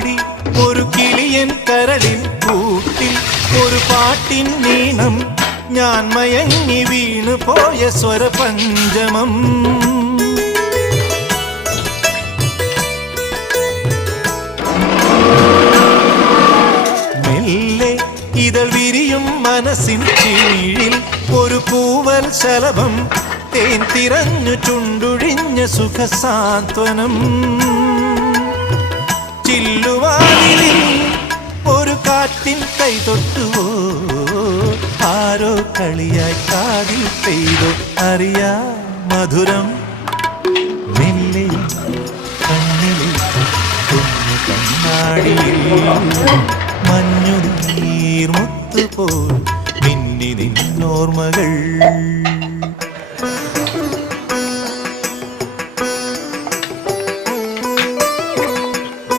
പാടി ഒരു കിളിയൻ കരളിൻ കൂട്ടിൽ ഒരു പാട്ടിൻ നീണം ഞാൻ മയങ്ങി വീണു പോയ സ്വരപഞ്ചമം മെല്ലെ ഇതൾ വിരിയും മനസ്സിൻ കീഴിൽ ഒരു പൂവൽ ശലഭം തേൻ തിരഞ്ഞു ചുണ്ടുഴിഞ്ഞ സുഖസാന്ത്വനം ചില്ലുവാതിലിൽ ഒരു കാറ്റിൻ കൈ തൊട്ടുവോ ആരോ കളിയായി കാതിൽ പെയ്തോ അറിയാ മധുരം മെല്ലെ കണ്ണിലെ കുഞ്ഞു കണ്ണാടിയിൽ മഞ്ഞു നീർമുത്തുപോൽ മിന്നി നിന്നോർമ്മകൾ